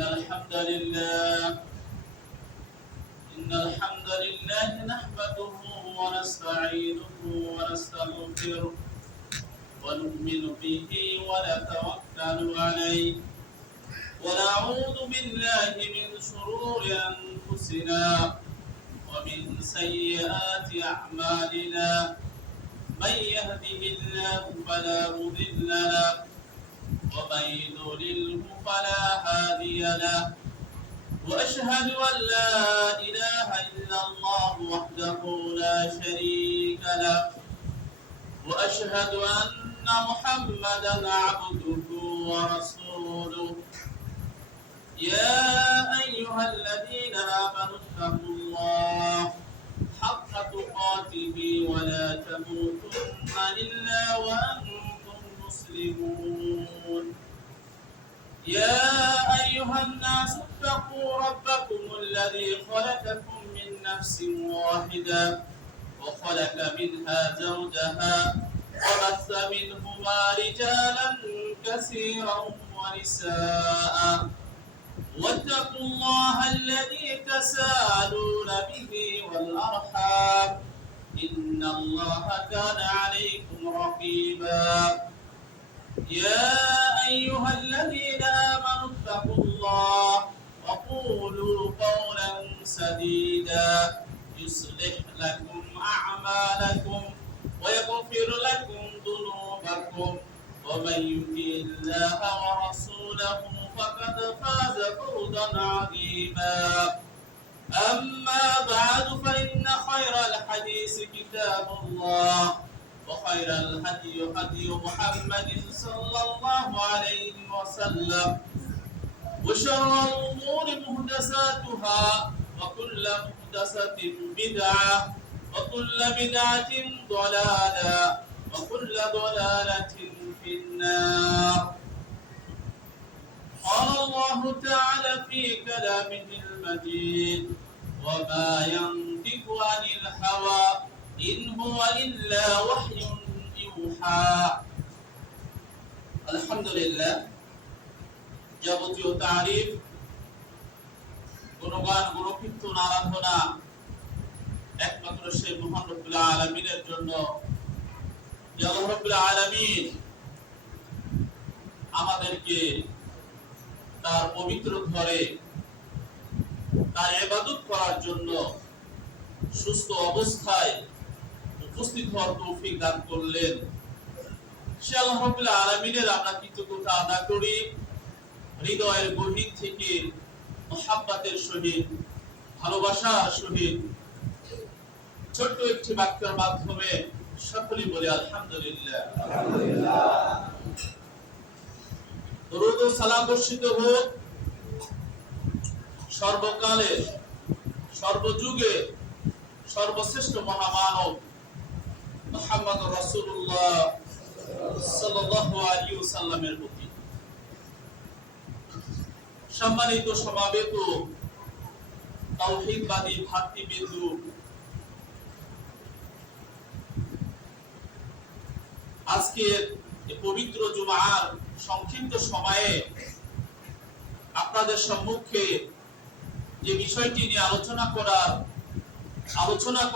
إن الحمد لله نحمده ونستعينه ونستغفره ونؤمن به ونتوكل عليه ونعوذ بالله من شرور أنفسنا ومن سيئات أعمالنا من يهده الله فلا مضل له ومن يضلله فلا هادي له وأشهد أن لا إله إلا الله وحده لا شريك له وأشهد أن محمدا عبده ورسوله يا أيها الذين آمنوا اتقوا الله حق تقاته ولا تموتن إلا وأنتم مسلمون يا أيها الناس اتقوا ربكم الذي خلقكم من نفس واحدة وخلق منها زوجها وبث منهما رجالا كثيرا ونساء واتقوا الله الذي تساءلون به والأرحام إن الله كان عليكم رقيبا يا أيها الذين آمنوا اتقوا الله وقولوا قولا سديدا يصلح لكم أعمالكم ويغفر لكم ذنوبكم ومن يطع الله ورسوله فقد فاز فوزا عظيما أما بعد فإن خير الحديث كتاب الله وخير الهدي هدي محمد صلى الله عليه وسلم وشر الأمور محدثاتها وكل محدثة بدعة وكل بدعة ضلالة وكل ضلالة في النار قال الله تعالى في كلامه المجيد وما ينطق عن الهوى إن هو إلا وحي يوحى الحمد لله যাবতীয় তারিফ গুণগান গুণকীর্তন আরাধনা একমাত্র সেই মহান রব্বুল আলামিনের জন্য। যে আল্লাহ রব্বুল আলামিন আমাদেরকে তার পবিত্র ঘরে তার ইবাদত করার জন্য সুস্থ অবস্থায় উপস্থিত হওয়ার তৌফিক দান করলেন। সে আল্লাহ রাব্বুল আলামিনের আমরা কৃতজ্ঞতা আদায় করি হৃদয়ের গভীর থেকে মহব্বতের সহিত ভালোবাসার সহিত। ছোট্ট একটি বাক্যের মাধ্যমে সকলেই বলি আলহামদুলিল্লাহ। দরুদ ও সালাম বর্ষিত হোক সর্বকালে সর্বযুগে সর্বশ্রেষ্ঠ মহামানব মুহাম্মদ রাসূলুল্লাহ সাল্লাল্লাহু আলাইহি ওয়াসাল্লামের প্রতি। সম্মানিত সমাবেত তাওহীদবাদী ভাতৃবৃন্দ, আজকের এই পবিত্র জুমার সংক্ষিপ্ত সময়ে আপনাদের সম্মুখে যে বিষয়টি নিয়ে আলোচনা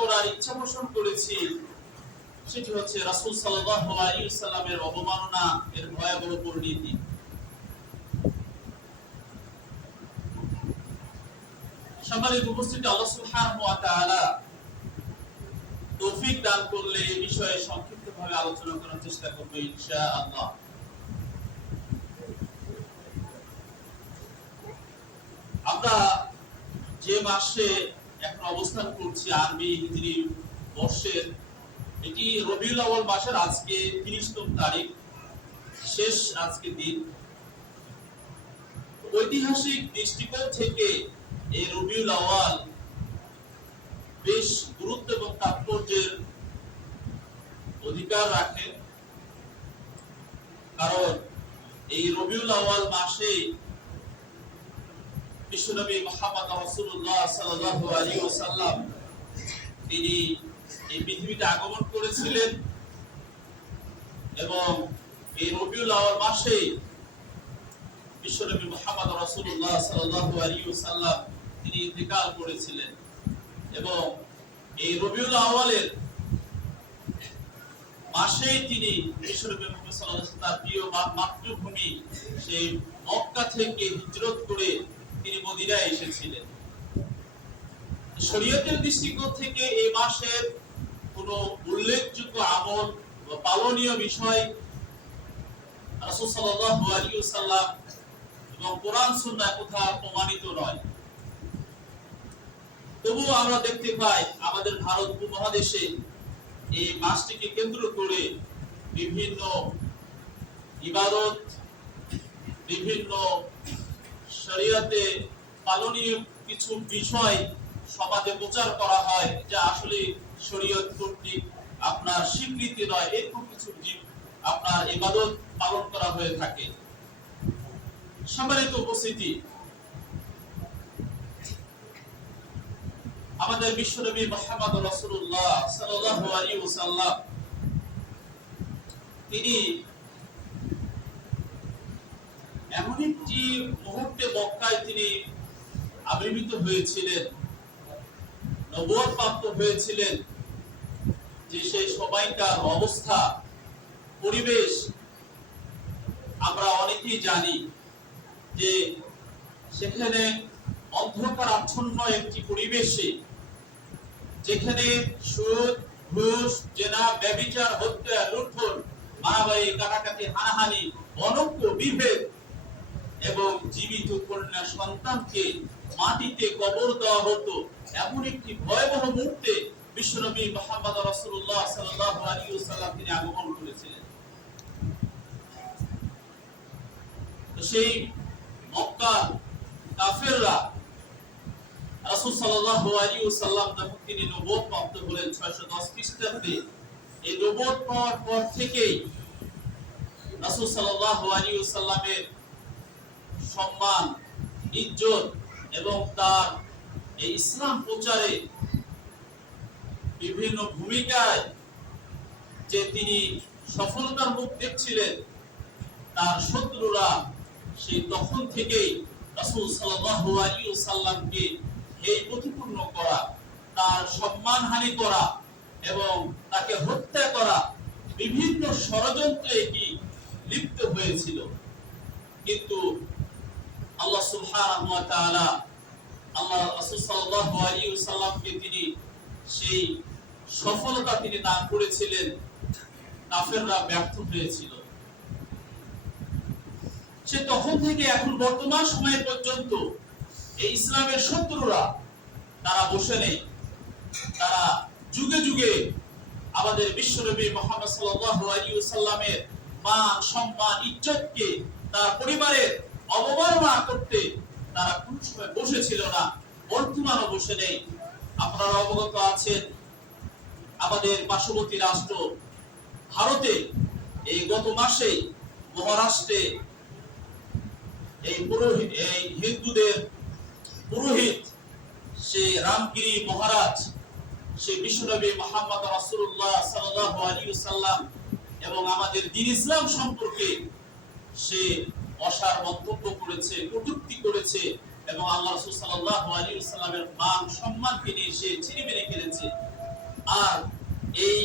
করার ইচ্ছা পোষণ করেছি সেটি হচ্ছে রাসূল সাল্লাল্লাহু আলাইহি ওয়াসাল্লামের অবমাননা এর ভয়াবহ পরিণতি। সম্মানিত উপস্থিতি, আল্লাহ সুবহানাহু ওয়া তাআলা তৌফিক দান করলে এই বিষয়ে সংক্ষিপ্তভাবে আলোচনা করার চেষ্টা করব ইনশাআল্লাহ। আমরা যে মাসে এখন অবস্থান করছি আরবি হিজরি বর্ষের, এটি রবিউল আউয়াল মাসের আজকে 30তম তারিখ, শেষ আজকে দিন। ঐতিহাসিক দৃষ্টিকোণ থেকে এই রবিউল আউয়াল বেশ গুরুত্ব এবং তাৎপর্যের অধিকার রাখে, কারণ এই রবিউল আউয়াল মাসে বিশ্বনবী মুহাম্মদ রাসূলুল্লাহ সাল্লাল্লাহু আলাইহি ওয়াসাল্লাম তিনি এই পৃথিবীতে আগমন করেছিলেন এবং এই রবিউল আউয়াল মাসে বিশ্বনবী মুহাম্মদ রাসূলুল্লাহ সাল্লাল্লাহু আলাইহি ওয়াসাল্লাম তিনি ইন্তেকাল করেছিলেন এবং এই রবিউল আউয়ালের মাসেই তিনি বিশ্বনবী মুহাম্মদ সাল্লাল্লাহু আলাইহি ওয়াসাল্লাম তার প্রিয় মাতৃভূমি সেই মক্কা থেকে হিজরত করে তিনি মদিনায় এসেছিলেন। শরীয়তের দৃষ্টিকোণ থেকে এই মাসের কোনো উল্লেখযোগ্য আমল বা পালনীয় বিষয় রাসূল সাল্লাল্লাহু আলাইহি ওয়াসাল্লাম এবং কোরআন সুন্নাহ কোথাও প্রমাণিত নয়। তবুও আমরা দেখতে পাই আমাদের ভারত উপমহাদেশে এই মাসটিকে কেন্দ্র করে বিভিন্ন ইবাদত, বিভিন্ন শরীয়তে পালনীয় কিছু বিষয় সমাজে প্রচার করা হয় যা আসলে শরীয়ত কর্তৃক আপনার স্বীকৃতি নয়, এরকম কিছু আপনার ইবাদত পালন করা হয়ে থাকে। সম্মানিত উপস্থিতি, আমাদের বিশ্বনবী মুহাম্মদ রাসূলুল্লাহ সাল্লাল্লাহু আলাইহি ওয়াসাল্লাম তিনি এমন একটি মুহূর্তে মক্কায় তিনি আবির্ভূত হয়েছিলেন, নবুয়ত প্রাপ্ত হয়েছিলেন, যে সেই সময়কার অবস্থা পরিবেশ আমরা অনেকেই জানি যে সেখানে অন্ধকার আচ্ছন্ন একটি পরিবেশে যেখানে সুদ, ঘুষ, জেনা, ব্যভিচার, হত্যা, লুণ্ঠন, মারামারি, কাটাকাটি, হানাহানি, অনৈক্য, বিভেদ এবং জীবিত কন্যা সন্তানকে মাটিতে কবর দেওয়া হতো, এমন একটি ভয়াবহ মুহূর্তে বিশ্বনবী মুহাম্মদ রাসূলুল্লাহ সাল্লাল্লাহু আলাইহি ওয়াসাল্লাম তিনি আগমন করেছিলেন। সেই মক্কার কাফেররা রাসূল সাল্লাল্লাহু আলাইহি ওয়াসাল্লাম যখন তিনি নবুয়ত প্রাপ্ত হলেন 610 খ্রিস্টাব্দে, এই নবুয়ত পাওয়ার পর থেকেই রাসূল সাল্লাল্লাহু আলাইহি ওয়াসাল্লামের সম্মান, ইজ্জত এবং তার এই ইসলাম প্রচারে বিভিন্ন ভূমিকায় যে তিনি সফলতার মুখ দেখছিলেন, তার শত্রুরা সেই তখন থেকেই রাসূল সাল্লাল্লাহু আলাইহি ওয়াসাল্লামকে এই প্রতিপূর্ণ করা, তার সম্মানহানি করা এবং তাকে হত্যা করা বিভিন্ন ষড়যন্ত্রে কি লিপ্ত হয়েছিল। কিন্তু আল্লাহ সুবহানাহু ওয়া তাআলা আল্লাহ রাসূল সাল্লাল্লাহু আলাইহি ওয়াসাল্লামকে তিনি সেই সফলতা তিনি দান করেছিলেন, কাফেররা ব্যর্থ হয়েছিল। সে তখন থেকে এখন বর্তমান সময় পর্যন্ত এই ইসলামের শত্রুরা তারা বসে নেই, তারা যুগে যুগে আমাদের বিশ্বনবী মুহাম্মদ সাল্লাল্লাহু আলাইহি ওয়াসাল্লামের মান, সম্মান, ইজ্জতকে, তার পরিবারের অবমাননা করতে তারা কোন সময় বসেছিল না, বর্তমানও বসে নেই। আপনারা অবগত আছেন আমাদের পার্শ্ববর্তী রাষ্ট্র ভারতে এই গত মাসে মহারাষ্ট্রে এই পুরোহিত, এই হিন্দুদের পুরোহিত সে রামগিরি মহারাজ, সে বিশ্বনবী মুহাম্মদ রাসূলুল্লাহ সাল্লাল্লাহু আলাইহি ওয়াসাল্লাম এবং আমাদের দ্বীন ইসলাম সম্পর্কে সে অসার মন্তব্য করেছে, কটূক্তি করেছে এবং আল্লাহ রাসূল সাল্লাল্লাহু আলাইহি ওয়াসাল্লামের মান সম্মানকে নিয়ে সে ছিনিমিনি খেলেছে। আর এই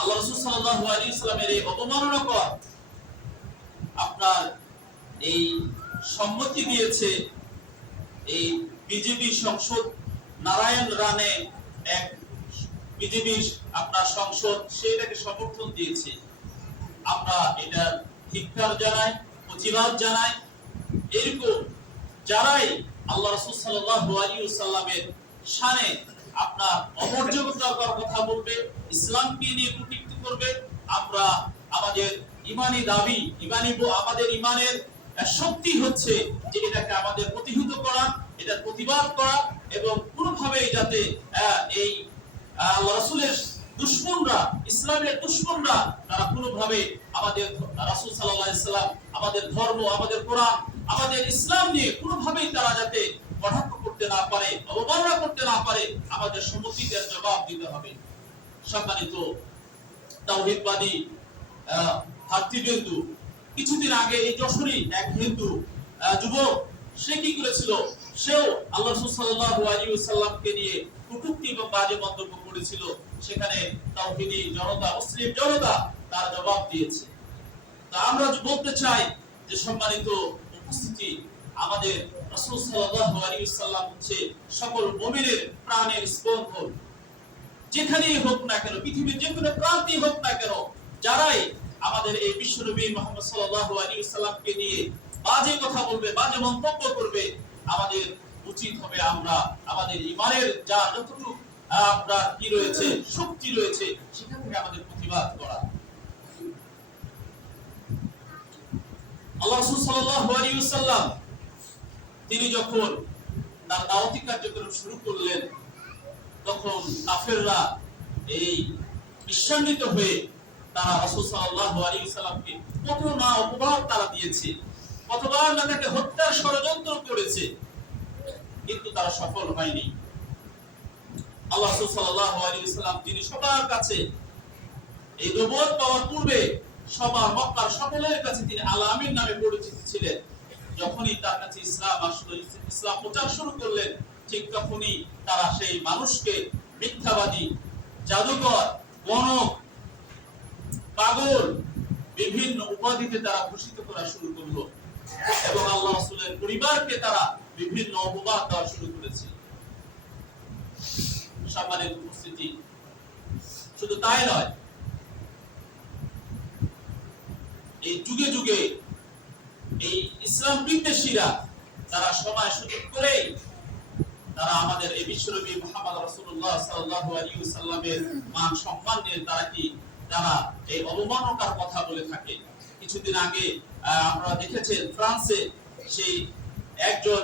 আল্লাহ রাসূল সাল্লাল্লাহু আলাইহি ওয়াসাল্লামের এই অবমাননাকর আপনার এই সম্মতি দিয়েছে এই বিজেপি সংসদ, নারায়ণ রানে এক বিজেপি আপনার সংসদ, সেটাকে সমর্থন দিয়েছে। আমরা এটা ধিক্কার জানাই, প্রতিবাদ জানাই। এরকম যারাই আল্লাহ রাসূল সাল্লাল্লাহু আলাইহি ওয়াসাল্লামের শানে আপনার অমর্যাদার কথা বলবে, ইসলামকে নিয়ে কটূক্তি করবে, আমরা আমাদের ঈমানি দাবি, আমাদের ঈমানের শক্তি হচ্ছে যে এটাকে আমাদের প্রতিহত করা, এটার প্রতিবাদ করা এবং কোনোভাবেই যাতে এই আল্লাহ রাসূলের দুশমনরা, ইসলামের দুশমনরা তারা কোনোভাবে আমাদের রাসূল সাল্লাল্লাহু আলাইহি ওয়াসাল্লাম, আমাদের ধর্ম, আমাদের কোরআন, আমাদের ইসলাম নিয়ে কোনোভাবেই তারা যাতে কটাক্ষ করতে না পারে, অবমাননা করতে না পারে, আমাদের সম্মতিদের জবাব দিতে হবে। সম্মানিত তাওহীদবাদী ভাতৃবৃন্দ, কিছুদিন আগে এই যশোরী এক হিন্দু যুবক, সে কি করেছিল, সেও আল্লাহ রাসূল সাল্লাল্লাহু আলাইহি ওয়াসাল্লামকে নিয়ে কটূক্তি এবং বাজে মন্তব্য করেছিল। সেখানে তাওহীদি জনতা, মুসলিম জনতা তার জবাব দিয়েছে। তা আমরা বলতে চাই যে সম্মানিত উপস্থিতি, আমাদের রাসূল সাল্লাল্লাহু আলাইহি ওয়াসাল্লাম হচ্ছে সকল মুমিনের প্রাণের স্পন্দন। যেখানেই হোক না কেন, পৃথিবীর যে কোনো প্রান্তেই হোক না কেন, যারাই আমাদের এই বিশ্বনবী মুহাম্মদ সাল্লাল্লাহু আলাইহি ওয়াসাল্লামকে নিয়ে বাজে কথা বলবে, বাজে মন্তব্য করবে, আমাদের উচিত হবে আমরা আমাদের ঈমানের যা যতটুকু আমরা কি রয়েছে, শক্তি রয়েছে, সেখান থেকে আমাদের প্রতিবাদ করা। আল্লাহ রাসূল সাল্লাল্লাহু আলাইহি ওয়াসাল্লাম তিনি যখন তার দাওয়াতি কার্যক্রম শুরু করলেন, তখন কাফেররা এই বিস্মিত হয়ে তারা রাসূল সাল্লাল্লাহু আলাইহি ওয়াসাল্লামকে কত না অপবাদ তারা দিয়েছে, কতবার না তাকে হত্যার ষড়যন্ত্র করেছে, কিন্তু তারা সফল হয়নি। আল্লাহ রাসূল সাল্লাল্লাহু আলাইহি ওয়াসাল্লাম তিনি সবার কাছে এই নবুয়ত পাওয়ার পূর্বে সবার মক্কার সকলের কাছে তিনি আল আমিন নামে পরিচিত ছিলেন। যখনই তার কাছে ইসলাম আসলো, ইসলাম প্রচার শুরু করলেন, ঠিক তখনই তারা সেই মানুষকে মিথ্যাবাদী, জাদুকর, গণক, পাগল বিভিন্ন উপাধিতে তারা ভূষিত করা শুরু করলো এবং আল্লাহ রাসূলের পরিবারকে তারা বিভিন্ন অপবাদ দেওয়া শুরু করেছে। সম্মানিত উপস্থিতি, শুধু তাই নয়, এই যুগে যুগে এই ইসলাম বিদ্বেষীরা তারা সময় সুযোগ করে তারা আমাদের এই বিশ্বনবী মুহাম্মদ রাসূলুল্লাহ সাল্লাল্লাহু আলাইহি ওয়াসাল্লামের মান সম্মান নিয়ে তারা এই অবমাননার কথা বলে থাকে। কিছুদিন আগে আমরা দেখেছেন ফ্রান্সে সেই একজন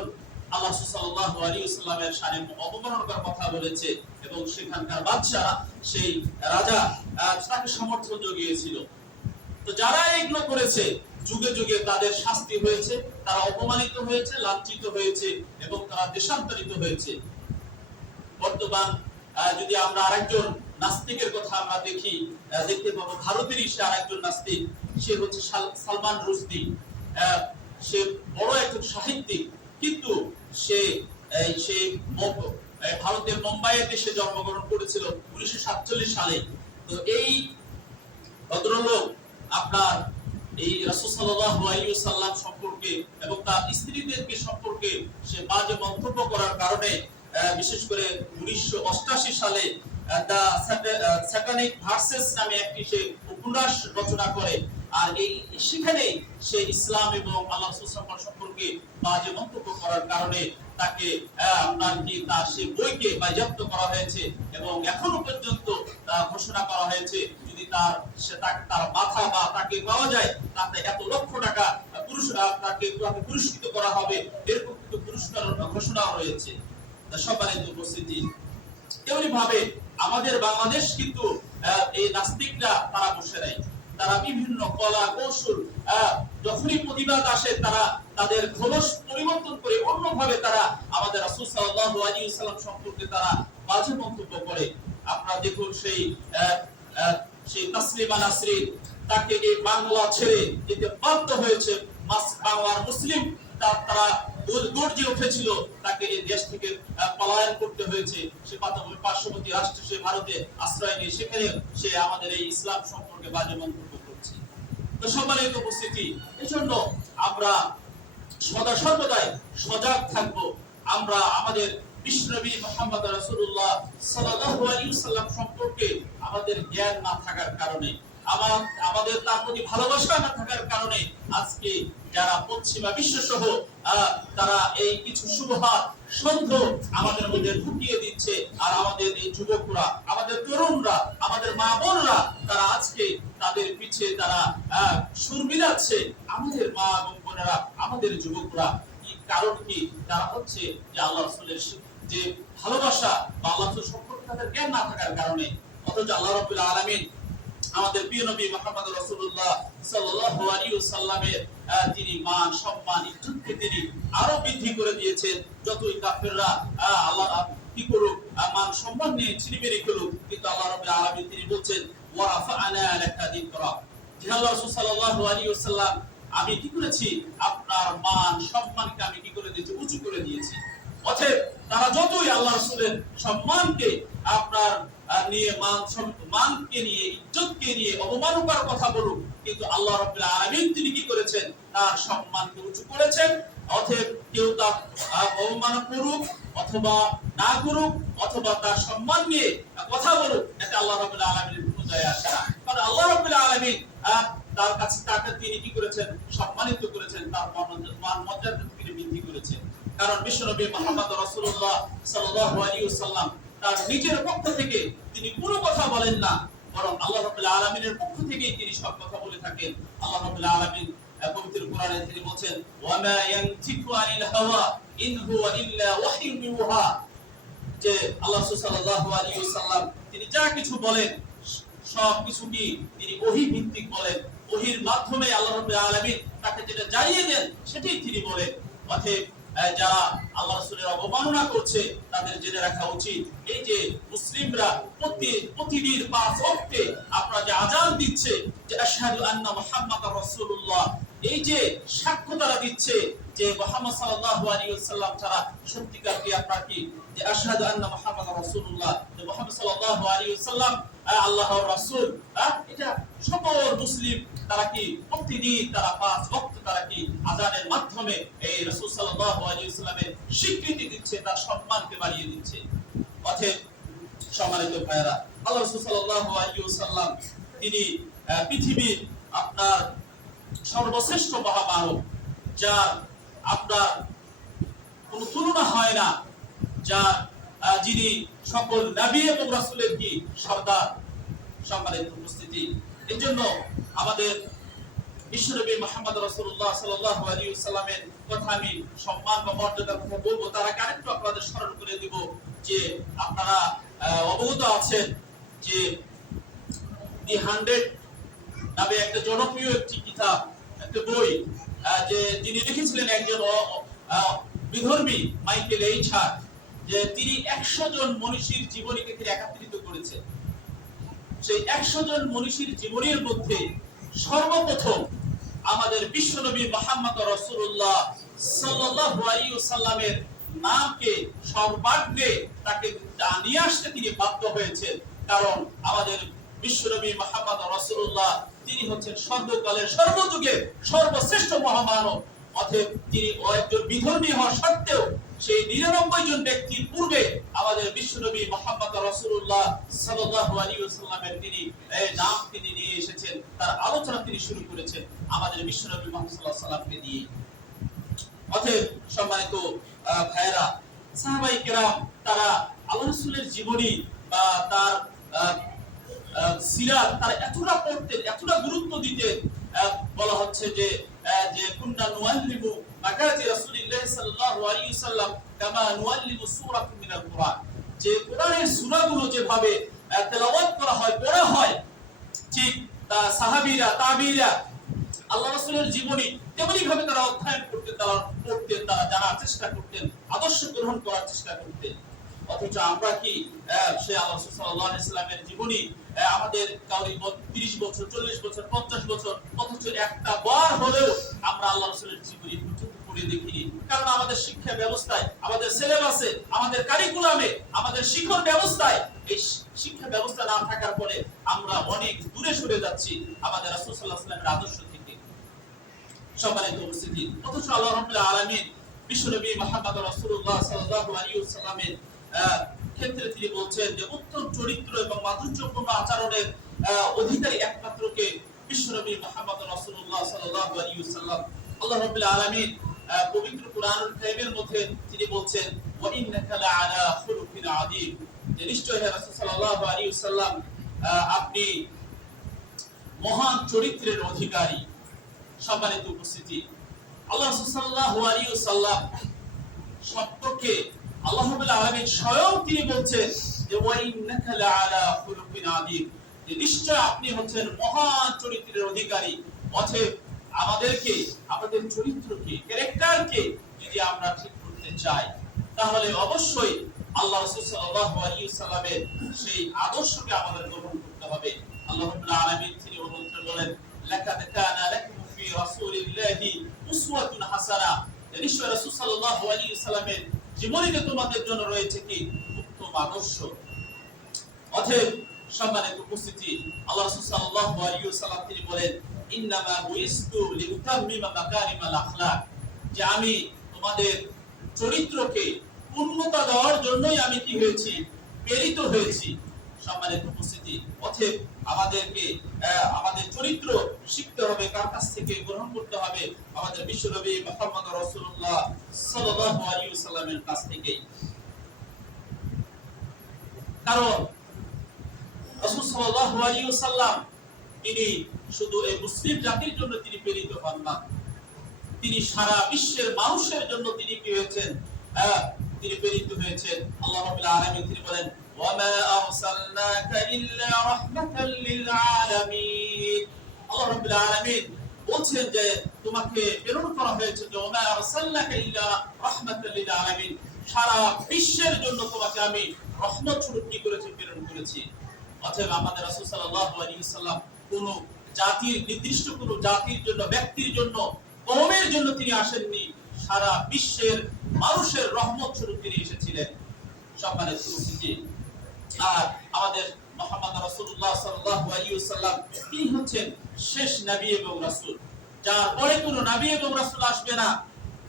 আল্লাহ রাসূল সাল্লাল্লাহু আলাইহি ওয়াসাল্লামের শানে অবমাননার কথা বলেছে এবং সেখানকার বাদশা, সেই রাজা তাকে সমর্থন জুগিয়েছিল। তো যারা এগুলো করেছে, যুগে যুগে তাদের শাস্তি হয়েছে, তারা অপমানিত হয়েছে, লাঞ্ছিত হয়েছে এবং তারা দেশান্তরিত হয়েছে। বর্তমান যদি আমরা আরেকজন নাস্তিকের কথা আমরা দেখতে পাবো, ভারতেরই সে আরেকজন নাস্তিক, সে হচ্ছে সালমান রুশদি। সে বড় একজন সাহিত্যিক, কিন্তু সে ভারতের মুম্বাইতে সে জন্মগ্রহণ করেছিল 1947 সালে। তো এই ভদ্রলোক আপনার এই রাসূল সাল্লাল্লাহু আলাইহি ওয়াসাল্লাম সম্পর্কে এবং তার স্ত্রীদেরকে সম্পর্কে সে বাজে মন্তব্য করার কারণে বিশেষ করে 1988 সালে দ্য স্যাটানিক ভার্সেস নামে একটি সে উপন্যাস রচনা করে। আর এই সেখানে সে ইসলাম এবং আল্লাহ রাসূল সম্পর্কে বাজে মন্তব্য করার কারণে তাকে আপনার কি তার সে বইকে বাজেয়াপ্ত করা হয়েছে এবং এখনো পর্যন্ত ঘোষণা করা হয়েছে যদি তার মাথা বা তাকে পাওয়া যায় তাতে এত লক্ষ টাকা তাকে পুরস্কৃত করা হবে, এরকম কিন্তু পুরস্কার ঘোষণা হয়েছে। সম্মানিত উপস্থিতি, তেমনি ভাবে আমাদের বাংলাদেশ কিন্তু এই নাস্তিকরা তারা বসে নাই, তারা বিভিন্ন কলা কৌশল যখনই প্রতিবাদ আসে তারা তাদের খোলস পরিবর্তন করে অন্যভাবে তারা আমাদের রাসূল সাল্লাল্লাহু আলাইহি ওয়াসাল্লাম সম্পর্কে তারা বাজে মন্তব্য করে। আপনারা দেখুন সেই তাসলিমা নাসরিন, তাকে এই বাংলা ছেড়ে যেতে বাধ্য হয়েছে, বাংলার মুসলিম তারা গর্জে উঠেছিল, তাকে এই দেশ থেকে পলায়ন করতে হয়েছে। সে পার্শ্ববর্তী রাষ্ট্র সে ভারতে আশ্রয় নিয়ে সেখানে সে আমাদের এই ইসলাম সম্পর্কে বাজে মন্তব্য করছে। তো সম্মানিত উপস্থিতি, এই জন্য আমরা সর্বদাই সজাগ থাকবো। আমরা আমাদের বিশ্বনবী মুহাম্মদ রাসূলুল্লাহ সাল্লাল্লাহু আলাইহি ওয়াসাল্লাম সম্পর্কে আমাদের জ্ঞান না থাকার কারণে, আমাদের তার প্রতি ভালোবাসা না থাকার কারণে আজকে যারা পশ্চিমা বিশ্ব সহ তারা এই কিছু শুভহাত সন্দেহ আমাদের মধ্যে ঢুকিয়ে দিচ্ছে। আর আমাদের এই যুবকরা, আমাদের তরুণরা, আমাদের মা বোনরা তারা আজকে তাদের পিছে তারা সুর মিলাচ্ছে। আমাদের মা এবং বোনেরা, আমাদের যুবকরা কারণ কি? তারা হচ্ছে যে আল্লাহ রাসূলের যে ভালোবাসা বা আল্লাহ রাসূল সম্পর্কে তাদের জ্ঞান না থাকার কারণে। অথচ আল্লাহ রাব্বুল আলামিন আমাদের প্রিয় নবী মুহাম্মদ রাসূলুল্লাহ সাল্লাল্লাহু আলাইহি ওয়াসাল্লামের তিনি মান সম্মান ইজ্জতকে তিনি আরো বৃদ্ধি করে দিয়েছেন। যতই কাফেররা আল্লাহ কি করুক, মান সম্মান নিয়ে ছিনিমিনি করুক, কিন্তু আল্লাহ রাব্বুল আলামিন তিনি বলছেন ওয়া রাফা'না লাকা যিকরা, যে আল্লাহ রাসূল সাল্লাল্লাহু আলাইহি ওয়াসাল্লাম আমি কি করেছি, আপনার মান সম্মানকে আমি কি করে দিয়েছি, উঁচু করে দিয়েছি। অতএব তারা যতই আল্লাহ রাসূলের সম্মানকে আপনার নিয়ে মানকে নিয়ে ইজ্জতকে নিয়ে অবমাননার কথা বলুক, কিন্তু আল্লাহ রাব্বুল আলামিন তিনি কি করেছেন, তার সম্মানকে উঁচু করেছেন। অতএব কেউ তার অবমাননা করুক অথবা না করুক অথবা তার সম্মান নিয়ে কথা বলুক, এটা আল্লাহ রাব্বুল আলামিনের কোনো যায় আসে না। কারণ আল্লাহ রাব্বুল আলামিন তার কাছে তাকে তিনি কি করেছেন, সম্মানিত করেছেন, তার মান মর্যাদা তিনি বৃদ্ধি করেছেন। কারণ বিশ্বনবী মুহাম্মদ রাসূলুল্লাহ সাল্লাল্লাহু আলাইহি ওয়াসাল্লাম তার নিজের পক্ষ থেকে তিনি কোনো কথা বলেন না, বরং আল্লাহ রাব্বুল আলামিনের পক্ষ থেকেই তিনি সব কথা বলে থাকেন। আল্লাহ রাব্বুল আলামিন পবিত্র কোরআনে তিনি বলেন, ওয়া মা ইয়ানতিকু আনিল হাওয়া ইন হুয়া ইল্লা ওয়াহয়ুন ইউহা, যে আল্লাহ সাল্লাল্লাহু আলাইহি ওয়াসাল্লাম তিনি যা কিছু বলেন সব কিছু কি তিনি ওহী ভিত্তিক বলেন। ওহীর মাধ্যমে আল্লাহ রাব্বুল আলামিন তাকে যেটা জানিয়ে দেন সেটাই তিনি বলেন। অতএব যারা আল্লাহ রাসূলের অবমাননা করছে তাদের জেনে রাখা উচিত, এই যে মুসলিমরা প্রতিদিন 5 ওয়াক্তে আপনারা যে আযান দিচ্ছে যে আশহাদু আন্না মুহাম্মাদার রাসূলুল্লাহ, এই যে সাক্ষ্য তারা দিচ্ছে যে মুহাম্মদ সাল্লাল্লাহু আলাইহি ওয়াসাল্লাম ছাড়া সত্যিকার কি আপনারা কি যে আশহাদু আন্না মুহাম্মাদার রাসূলুল্লাহ, যে মুহাম্মদ সাল্লাল্লাহু আলাইহি ওয়াসাল্লাম আল্লাহর রাসূল, এটা সকল মুসলিম তারা কি প্রতিদিন তারা 5 ওয়াক্ত তারা কি আযানের মাধ্যমে এই রাসূল সাল্লাল্লাহু আলাইহি ওয়াসাল্লামের স্বীকৃতি দিচ্ছে, তার সম্মানকে বাড়িয়ে দিচ্ছে। অতএব সম্মানিত ভাইরা, আল্লাহ রাসূল সাল্লাল্লাহু আলাইহি ওয়াসাল্লাম তিনি পৃথিবীর আপনার সর্বশ্রেষ্ঠ মহামানব, যার আপনার কোনো তুলনা হয় না, যার যিনি সকল নবী এবং রাসূলের কি সর্দার। সম্মানিত উপস্থিতি, এই জন্য আমাদের বিশ্বনবী মুহাম্মদ রাসূলুল্লাহ সাল্লাল্লাহু আলাইহি ওয়াসাল্লামের কথা আমি সম্মান বা মর্যাদার কথা বলবো, তার আগে আরেকটু আপনাদের স্মরণ করে দিব যে আপনারা অবগত আছেন যে দি 100 নামে একটা জনপ্রিয় একটি কিতাব, একটা বই, যে যিনি লিখেছিলেন একজন বিধর্মী মাইকেল এইচ হার্ট, যে তিনি 100 জন মনীষীর জীবনীকে তিনি একত্রিত করেছেন। সেই 100 জন মনীষীর জীবনীর মধ্যে সর্বপ্রথম আমাদের বিশ্বনবী মুহাম্মদ রাসূলুল্লাহ সাল্লাল্লাহু আলাইহি ওয়াসাল্লামের নামকে সর্বাগ্রে তাকে নিয়ে আসতে তিনি বাধ্য হয়েছেন। কারণ আমাদের বিশ্বনবী মুহাম্মদ রাসূলুল্লাহ তিনি হচ্ছেন সর্বকালের সর্বযুগের সর্বশ্রেষ্ঠ মহামানব। অতএব তিনি একজন বিধর্মী হওয়া সত্ত্বেও সেই 99 জন ব্যক্তির পূর্বে আমাদের বিশ্বনবী মুহাম্মদ রাসূলুল্লাহ সাল্লাল্লাহু আলাইহি ওয়াসাল্লামের তিনি নাম তিনি নিয়ে এসেছেন, তার আলোচনা তিনি শুরু করেছেন আমাদের বিশ্বনবী মুহাম্মদ সাল্লাল্লাহু আলাইহি ওয়াসাল্লামকে দিয়ে। অতএব সম্মানিত ভাইরা, সাহাবায়ে কেরাম তারা আল্লাহ রাসূলের জীবনী বা তার সিরাত তারা এতটা পড়তেন, এতটা গুরুত্ব দিতেন, বলা হচ্ছে যে কুননা নুআল্লিমু মাগাজি রাসূলিল্লাহ সাল্লাল্লাহু আলাইহি ওয়াসাল্লাম কামা নুআল্লিমু সূরাতুম মিনাল কুরআন, যে কোরআনের সূরাগুলো যেভাবে তেলাওয়াত করা হয়, পড়া হয়, ঠিক সাহাবীরা তাবিঈরা আল্লাহ রাসূলের জীবনী তেমনি ভাবে তারা অধ্যয়ন করতেন, তারা পড়তেন, তারা জানার চেষ্টা করতেন, আদর্শ গ্রহণ করার চেষ্টা করতেন। অথচ আমরা কি সে আল্লাহ রাসূল সাল্লাল্লাহু আলাইহি ওয়াসাল্লামের জীবনী আমাদের কাউরি 30 বছর 40 বছর 50 বছর অথচ একটা বার হলেও আমরা আল্লাহ রাসূলের জীবনী পড়ে দেখিনি। কারণ আমাদের শিক্ষা ব্যবস্থায়, আমাদের সিলেবাসে, আমাদের কারিকুলামে, আমাদের শিক্ষণ ব্যবস্থায় এই শিক্ষা ব্যবস্থা না থাকার পরে আমরা অনেক দূরে সরে যাচ্ছি আমাদের রাসূল সাল্লাল্লাহু আলাইহি ওয়াসাল্লামের আদর্শ থেকে। সম্মানিত উপস্থিতি, অথচ আল্লাহ রাব্বুল আলামিন বিশ্বনবী মুহাম্মদ রাসূলুল্লাহ সাল্লাল্লাহু আলাইহি ওয়াসাল্লামের ক্ষেত্রে তিনি বলছেন যে উত্তম চরিত্র এবং মাধুর্যপূর্ণ আচরণের অধিকারী একমাত্র কে, বিশ্বনবী মুহাম্মদ রাসূলুল্লাহ সাল্লাল্লাহু আলাইহি ওয়াসাল্লাম। আল্লাহ রাব্বুল আলামিন পবিত্র কোরআনুল কারীমের মধ্যে তিনি বলছেন ওয়া ইন্নাকা লাআলা খুলুকিন আযীম, যে নিশ্চয়ই হে রাসূল সাল্লাল্লাহু আলাইহি ওয়াসাল্লাম আপনি মহান চরিত্রের অধিকারী। সম্মানিত উপস্থিতি, আল্লাহ রাসূল সাল্লাল্লাহু আলাইহি ওয়াসাল্লাম সম্পর্কে আল্লাহ রাব্বুল আলামিন স্বয়ং তিনি বলছেন যে ওয়া ইন্নাকা লাআলা খুলুকিন আযীম, যে নিশ্চয় আপনি হচ্ছেন মহান চরিত্রের অধিকারী। অতএব আমাদেরকে আমাদের চরিত্রকে, ক্যারেক্টারকে যদি আমরা ঠিক করতে চাই তাহলে অবশ্যই আল্লাহ রাসূল সাল্লাল্লাহু আলাইহি ওয়াসাল্লামের সেই আদর্শকে আমাদের গ্রহণ করতে হবে। আল্লাহ রাব্বুল আলামিন তিনি বলেন লাকাদ কানা লাকুম ফি রাসূলিল্লাহি বিশ্ব রাসূল সাল্লাল্লাহু আলাইহি ওয়াসাল্লামের জীবনীতে তোমাদের জন্য রয়েছে কি উত্তম আদর্শ। অতএব সম্মানিত উপস্থিতি, আল্লাহ রাসূল সাল্লাল্লাহু আলাইহি ওয়াসাল্লাম তিনি বলেন, ইন্নামা বুইস্তু লিউতাম্মিমা মাকারিমাল আখলাক, যে আমি তোমাদের চরিত্রকে পূর্ণতা দেওয়ার জন্যই আমি কি হয়েছি, প্রেরিত হয়েছি। সম্মানিত উপস্থিতি, অতএব আমাদেরকে আমাদের চরিত্র শিখতে হবে, কার কাছ থেকে গ্রহণ করতে হবে, আমাদের বিশ্বনবী মুহাম্মদ রাসূলুল্লাহ সাল্লাল্লাহু আলাইহি ওয়াসাল্লামের কাছ থেকে। কারণ রাসূল সাল্লাল্লাহু আলাইহি ওয়াসাল্লাম তিনি শুধু এই মুসলিম জাতির জন্য তিনি প্রেরিত হন না, তিনি সারা বিশ্বের মানুষের জন্য তিনি কি হয়েছেন, তিনি প্রেরিত হয়েছেন। আল্লাহ রাব্বুল আলামিন তিনি বলেন, ওয়া মা আরসালনাকা ইল্লা রাহমাতাল লিল আলামিন। আল্লাহ রাব্বুল আলামিন বলছেন যে তোমাকে প্রেরণ করা হয়েছে, যে ওয়া মা আরসালনাকা ইল্লা রাহমাতাল লিল আলামিন, সারা বিশ্বের জন্য তোমাকে আমি রহমত স্বরূপ কি করেছি, প্রেরণ করেছি। অতএব আমাদের রাসূল সাল্লাল্লাহু আলাইহি ওয়াসাল্লাম কোন জাতির, নির্দিষ্ট কোন জাতির জন্য, ব্যক্তির জন্য, কওমের জন্য তিনি আসেননি, সারা বিশ্বের মানুষের রহমত স্বরূপ তিনি এসেছিলেন। সম্মানিত উপস্থিতি, আর আমাদের মুহাম্মদ রাসূলুল্লাহ সাল্লাল্লাহু আলাইহি ওয়াসাল্লাম তিনি হচ্ছেন শেষ নবী এবং রাসূল, যার পরে কোনো নবী এবং রাসূল আসবে না।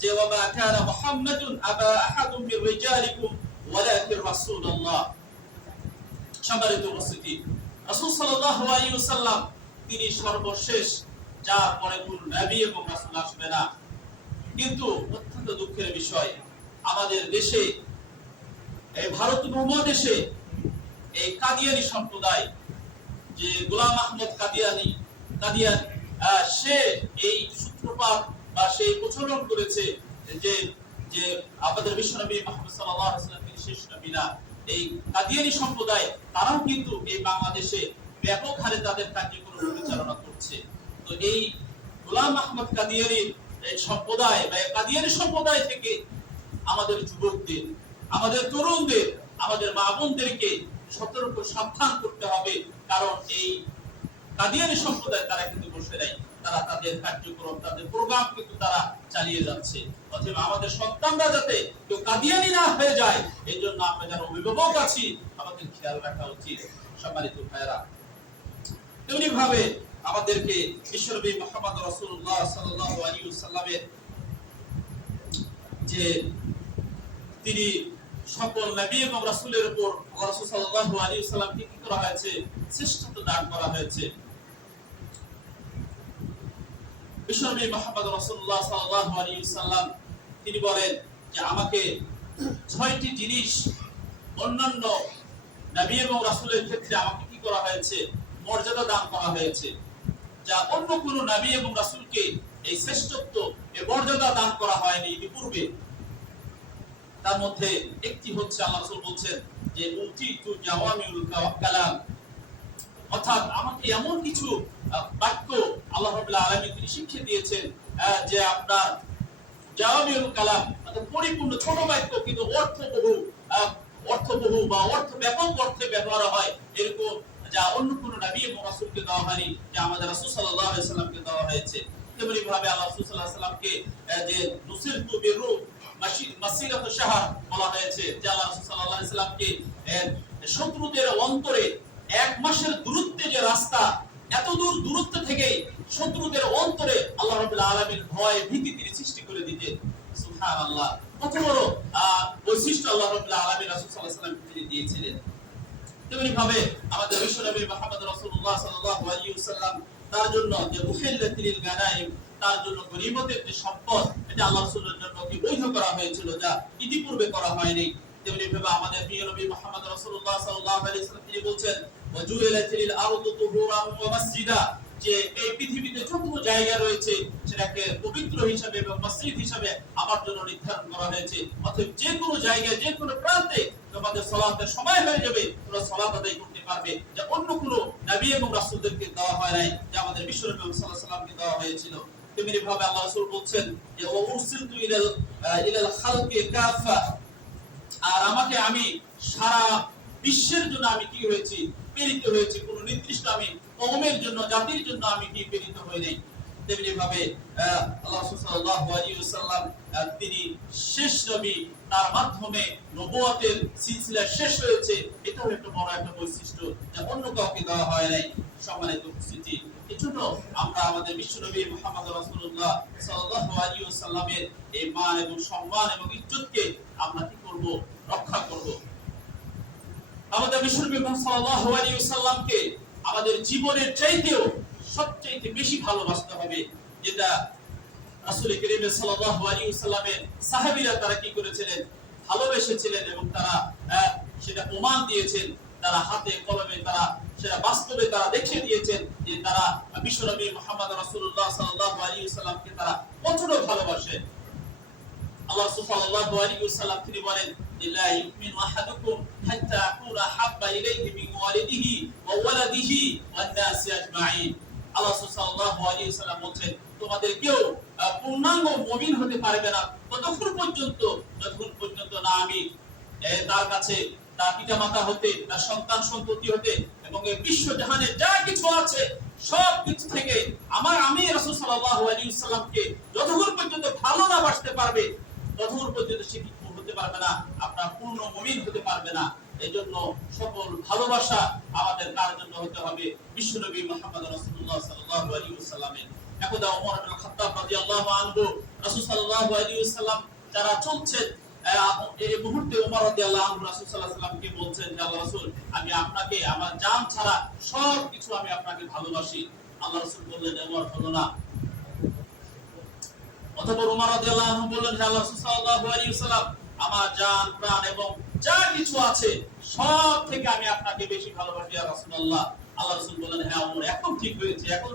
যে ওয়া মা কানা মুহাম্মাদুন আবা আহাদুম মির রিজালিকুম ওয়ালাকিন রাসূলুল্লাহ। সম্মানিত উপস্থিতি, রাসূল সাল্লাল্লাহু আলাইহি ওয়াসাল্লাম তিনি সর্বশেষ, যার পরে কোনো নবী এবং রাসূল আসবে না। কিন্তু অত্যন্ত দুঃখের বিষয়, আমাদের দেশে, এই ভারত উপমহাদেশে এই কাদিয়ানী সম্প্রদায়, যে গোলাম আহমদ কাদিয়ান, সে এই সূত্রপাত বা সেই প্রচলন করেছে যে যে আমাদের বিশ্বনবী মুহাম্মদ সাল্লাল্লাহু আলাইহি ওয়াসাল্লাম তিনি শেষ নবী না। এই কাদিয়ানী সম্প্রদায় তারাও কিন্তু এই বাংলাদেশে ব্যাপক হারে তাদের কার্যক্রম পরিচালনা করছে। তো এই গোলাম আহমদ কাদিয়ানীর এই সম্প্রদায় বা কাদিয়ানী সম্প্রদায় থেকে আমাদের যুবকদের, আমাদের তরুণদের, আমাদের মা বোনদেরকে সতর্ক সাবধান করতে হবে। কারণ এই কাদিয়ানী সম্প্রদায় তারা কিন্তু বসে নাই, তারা তাদের কার্যক্রম, তাদের প্রোগ্রাম কিন্তু তারা চালিয়ে যাচ্ছে। অতএব আমাদের সন্তানরা যাতে কেউ কাদিয়ানী না হয়ে যায়, এই জন্য আমরা যারা অভিভাবক আছি আমাদের খেয়াল রাখা উচিত। সম্মানিত ভাইরা, তেমনি ভাবে আমাদেরকে বিশ্বনবী মুহাম্মদ রাসূলুল্লাহ সাল্লাল্লাহু আলাইহি ওয়াসাল্লামের যে তিনি সকল নবী এবং রাসূলের উপর রাসূল সাল্লাল্লাহু আলাইহি ওয়াসাল্লামকে কি করা হয়েছে, শ্রেষ্ঠত্ব দান করা হয়েছে। বিশ্বনবী মুহাম্মদ রাসূলুল্লাহ সাল্লাল্লাহু আলাইহি ওয়াসাল্লাম তিনি বলেন যে আমাকে ৬টি জিনিস অন্যান্য নবী এবং রাসূলের ক্ষেত্রে আমাকে কি করা হয়েছে, মর্যাদা দান করা হয়েছে, যা অন্য কোন নবী এবং রাসূলকে এই শ্রেষ্ঠত্ব, এই মর্যাদা দান করা হয়নি পূর্বে। তার মধ্যে একটি হচ্ছে আল্লাহ রাসূল বলছেন যে উতিতু জাওয়ামিউল কালাম, অর্থাৎ আমাকে এমন কিছু বাক্য আল্লাহ রাব্বুল আলামিন তিনি শিক্ষা দিয়েছেন যে আপনার জাওয়ামিউল কালাম, অর্থাৎ পরিপূর্ণ ছোট বাক্য কিন্তু অর্থবহ বা অর্থ ব্যাপক অর্থে ব্যবহার হয়, এরকম যা অন্য কোন নবী এবং রাসূলকে দেওয়া হয়নি, যা আমাদের রাসূল সাল্লাল্লাহু আলাইহি ওয়াসাল্লামকে দেওয়া হয়েছে। তেমনি ভাবে আল্লাহ রাসূল সাল্লাল্লাহু আলাইহি ওয়াসাল্লামকে যে নুসিরতু বিররূহ মাসিরাতু শাহর বলা হয়েছে, যে আল্লাহ রাসূল সাল্লাল্লাহু আলাইহি ওয়াসাল্লামকে শত্রুদের অন্তরে 1 মাসের দূরত্বে যে রাস্তা, এত দূর দূরত্ব থেকে শত্রুদের অন্তরে আল্লাহ রাব্বুল আলামিন ভয় ভীতি তিনি সৃষ্টি করে দিতেন। সুবহানাল্লাহ, কত বড় বৈশিষ্ট্য আল্লাহ রাব্বুল আলামিন রাসূল সাল্লাল্লাহু আলাইহি ওয়াসাল্লামকে তিনি দিয়েছিলেন। তেমনি ভাবে আমাদের বিশ্বনবী মুহাম্মদ রাসূলুল্লাহ সাল্লাল্লাহু আলাইহি ওয়াসাল্লাম তার জন্য যে উহিল্লাতিল গানাইম, তার জন্য গনিমতের যে সম্পদ, এটা আল্লাহ রাসূলের জন্য কি বৈধ করা হয়েছিল, যা ইতিপূর্বে করা হয়নি। তেমনি ভাবে আমাদের প্রিয় নবী মুহাম্মদ রাসূলুল্লাহ সাল্লাল্লাহু আলাইহি ওয়াসাল্লাম তিনি বলছেন ওয়াজুইলাতিল আরদু তুহুরান ওয়া মাসজিদা, যে এই পৃথিবীতে যত জায়গা রয়েছে সেটাকে পবিত্র হিসাবে এবং মসজিদ হিসাবে আমার জন্য নির্ধারণ করা হয়েছে। অতএব যে কোনো জায়গায়, যে কোনো প্রান্তে তোমাদের সালাতের সময় হয়ে যাবে, তোমরা সালাত আদায় করতে পারবে, যা অন্য কোনো নবী এবং রাসূলদেরকে দেওয়া হয় নাই, যা আমাদের বিশ্বনবী সাল্লাল্লাহু আলাইহি ওয়াসাল্লামকে দেওয়া হয়েছিল। তেমনি ভাবে আল্লাহ রাসূল বলছেন যে ও উরসিলতু ইলাল খালকি কাফা, আর আমাকে আমি সারা বিশ্বের জন্য আমি কি হয়েছি, প্রেরিত হয়েছি। কোন নির্দিষ্ট আমি কওমের জন্য, জাতির জন্য আমি কি প্রেরিত হই নাই। তেমনি ভাবে আল্লাহ রাসূল সাল্লাল্লাহু আলাইহি ওয়াসাল্লাম তিনি শেষ নবী, তার মাধ্যমে নবুয়তের সিলসিলা শেষ হয়েছে। এটাও একটা বড় একটা বৈশিষ্ট্য যা অন্য কাউকে দেওয়া হয় নাই। সম্মানিত উপস্থিতি, এজন্য আমরা আমাদের বিশ্বনবী মুহাম্মদ রাসূলুল্লাহ সাল্লাল্লাহু আলাইহি ওয়াসাল্লামের এই মান এবং সম্মান এবং ইজ্জতকে আমরা কি করব? রক্ষা করব। আমাদের বিশ্বনবী মুহাম্মদ সাল্লাল্লাহু আলাইহি ওয়াসাল্লামকে আমাদের জীবনের চাইতেও সবচেয়ে বেশি ভালোবাসতে হবে, যেটা রাসূল করিম সাল্লাল্লাহু আলাইহি ওয়াসাল্লামের সাহাবীরা তারা কি করেছিলেন? ভালোবেসেছিলেন এবং তারা সেটা প্রমাণ দিয়েছেন। তারা হাতে কলমে তারা সেটা বাস্তবে তারা দেখিয়ে দিয়েছেন যে তারা বিশ্বনবী মুহাম্মদ রাসূলুল্লাহ সাল্লাল্লাহু আলাইহি ওয়াসাল্লামকে তারা কতটা ভালোবাসেন। আল্লাহ সাল্লাল্লাহু আলাইহি ওয়াসাল্লাম তিনি বলেন, লা ইউমিনু আহাদুকুম হাত্তা আকুনা হাব্বা ইলাইহি মিন ওয়ালিদিহি ওয়া ওয়ালাদিহি ওয়ান নাসি আজমাইন। আল্লাহ সাল্লাল্লাহু আলাইহি ওয়াসাল্লাম বলেন, তোমাদের কেউ পূর্ণাঙ্গ মুমিন হতে পারবে না যতক্ষণ পর্যন্ত না আমি তার কাছে তার পিতামাতা হতে, তার সন্তান সন্ততি হতে এবং এই বিশ্ব জাহানের যা কিছু আছে সব কিছু থেকে আমি রাসূল সাল্লাল্লাহু আলাইহি ওয়াসাল্লামকে যতক্ষণ পর্যন্ত ভালো না বাসতে পারবে ততক্ষণ পর্যন্ত সে কি হতে পারবে না, আপনার পূর্ণ মুমিন হতে পারবে না। এজন্য সকল ভালোবাসা আমাদের কার জন্য হতে হবে? বিশ্বনবী মুহাম্মদ রাসূলুল্লাহ সাল্লাল্লাহু আলাইহি ওয়াসাল্লামের। একদা ওমর ইবনে খাত্তাব রাদিয়াল্লাহু আনহু রাসূল সাল্লাল্লাহু আলাইহি ওয়াসাল্লাম যারা চলছেন এই মুহূর্তে ওমর রাদিয়াল্লাহু আনহু রাসূল সাল্লাল্লাহু আলাইহি ওয়াসাল্লামকে বলছেন যে আল্লাহ রাসূল, আমি আপনাকে আমার জান ছাড়া সব কিছু আমি আপনাকে ভালোবাসি। আল্লাহ রাসূল বললেন, ওমর হলো না। অতঃপর ওমর রাদিয়াল্লাহু আনহু বললেন, হে আল্লাহ রাসূল সাল্লাল্লাহু আলাইহি ওয়াসাল্লাম, আমার জান প্রাণ এবং যা কিছু আছে সব থেকে আমি আপনাকে বেশি ভালোবাসি ইয়া রাসূলুল্লাহ। আল্লাহ রাসূল বললেন, হ্যাঁ ওমর, এখন ঠিক হয়েছে, এখন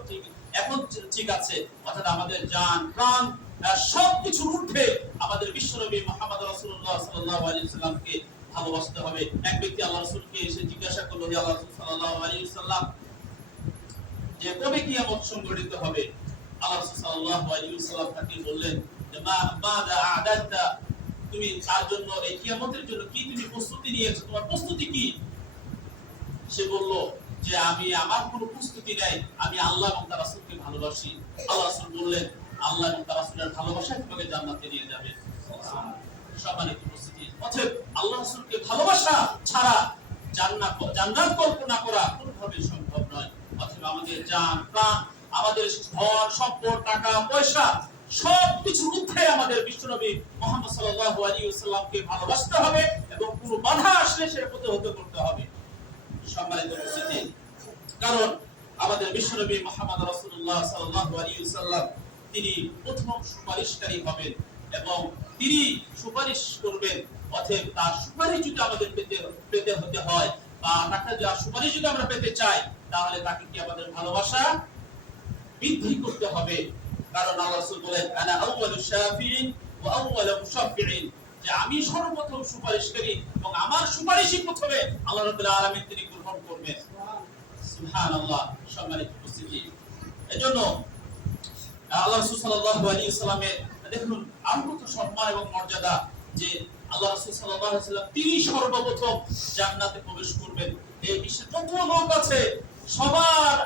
ঠিক আছে। অর্থাৎ আমাদের জান প্রাণ সবকিছু ঊর্ধ্বে আমাদের বিশ্বনবী মুহাম্মদ রাসূলুল্লাহ সাল্লাল্লাহু আলাইহি ওয়াসাল্লামকে ভালোবাসতে হবে। এক ব্যক্তি আল্লাহ রাসূলকে এসে জিজ্ঞাসা করলো, হে আল্লাহ রাসূল সাল্লাল্লাহু আলাইহি ওয়াসাল্লাম, যে কবে কিয়ামত সংঘটিত হবে? আল্লাহ রাসূল সাল্লাল্লাহু আলাইহি ওয়াসাল্লাম তাকে বললেন যে মাযা আ'দাদতা, তুমি তার জন্য এই কিয়ামতের জন্য কি তুমি প্রস্তুতি নিয়েছো, তোমার প্রস্তুতি কি? সে বলল যে আমি আমার কোনো প্রস্তুতি নাই, আমি আল্লাহ এবং তার রাসূলকে ভালোবাসি। আল্লাহ রাসূল বললেন, আল্লাহ এবং তার রাসূলের ভালোবাসা তোমাকে জান্নাতে নিয়ে যাবে। সম্মানিত উপস্থিতি, অতএব আল্লাহ রাসূলকে ভালোবাসা ছাড়া জান্নাত কল্পনা করা কোনোভাবে সম্ভব নয়। অতএব আমাদের জান প্রাণ, আমাদের ধন সম্পদ, টাকা পয়সা সবকিছু ঊর্ধ্বে আমাদের বিশ্বনবী মুহাম্মদ সাল্লাল্লাহু আলাইহি ওয়াসাল্লামকে ভালোবাসতে হবে এবং কোনো বাধা আসলে সেটা প্রতিহত করতে হবে। সম্মানিত উপস্থিতি, কারণ আমাদের বিশ্বনবী মুহাম্মদ রাসূলুল্লাহ সাল্লাল্লাহু আলাইহি ওয়াসাল্লাম তিনি প্রথম সুপারিশকারী হবেন এবং তিনি সুপারিশ করবেন। অতএব তার সুপারিশ যদি আমাদের পেতে হতে হয় বা তাকে যা সুপারিশ যদি আমরা পেতে চাই, তাহলে তাকে কি আমাদের ভালোবাসা বৃদ্ধি করতে হবে। কারণ আল্লাহ রাসূল বলেন, আনা আউয়ালু শাফিঈন ওয়া আউয়ালু মুশাফফিঈন, যে আমি সর্বপ্রথম সুপারিশকারী এবং আমার সুপারিশই প্রথমে আল্লাহ রাব্বুল আলামিন তিনি গ্রহণ করবেন। সুবহানাল্লাহ। সম্মানিত উপস্থিতি, এজন্য আল্লাহ রাসূল সাল্লাল্লাহু আলাইহি ওয়াসাল্লামের দেখুন আরো কত সম্মান এবং মর্যাদা, যে আল্লাহ রাসূল সাল্লাল্লাহু আলাইহি ওয়াসাল্লাম তিনি সর্বপ্রথম জান্নাতে প্রবেশ করবেন। এই বিশ্বে যত লোক আছে সবার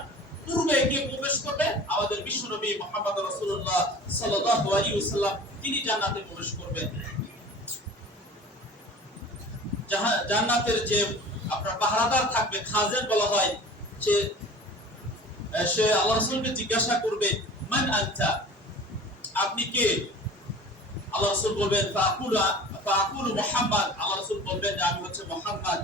পূর্বে কে প্রবেশ করবে? আমাদের বিশ্বনবী মুহাম্মদ রাসূলুল্লাহ সাল্লাল্লাহু আলাইহি ওয়াসাল্লাম তিনি জান্নাতে প্রবেশ করবেন। জান্নাতের যে আপনার পাহারাদার থাকবে, খাজেন বলা হয়, সে আল্লাহ রাসূলকে জিজ্ঞাসা করবে, মান আনতা, আপনি কে? আল্লাহ রাসূল বলবেন ফাকুলু মুহাম্মদ, আল্লাহ রাসূল বলবেন যে আমি হচ্ছে মুহাম্মদ।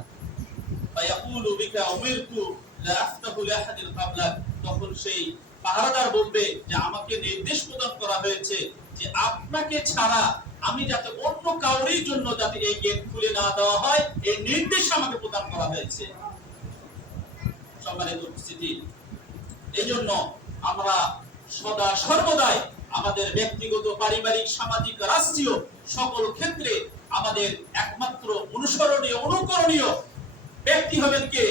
ফায়াকুলু বিকা উমিরতু লা আফতাহু লি আহাদিন ক্বাবলাক, তখন সেই পাহারাদার বলবে যে আমাকে নির্দেশ প্রদান করা হয়েছে যে আপনাকে ছাড়া আমি যাতে অন্য কাউরির জন্য যাতে এই গেট খুলে না দেওয়া হয়, এই নির্দেশ আমাকে প্রদান করা হয়েছে। সম্মানিত উপস্থিতি, এইজন্য আমরা সদা সর্বদাই আমাদের ব্যক্তিগত, পারিবারিক, সামাজিক, রাষ্ট্রীয় সকল ক্ষেত্রে আমাদের একমাত্র অনুকরণীয় ব্যক্তি হবেন কে?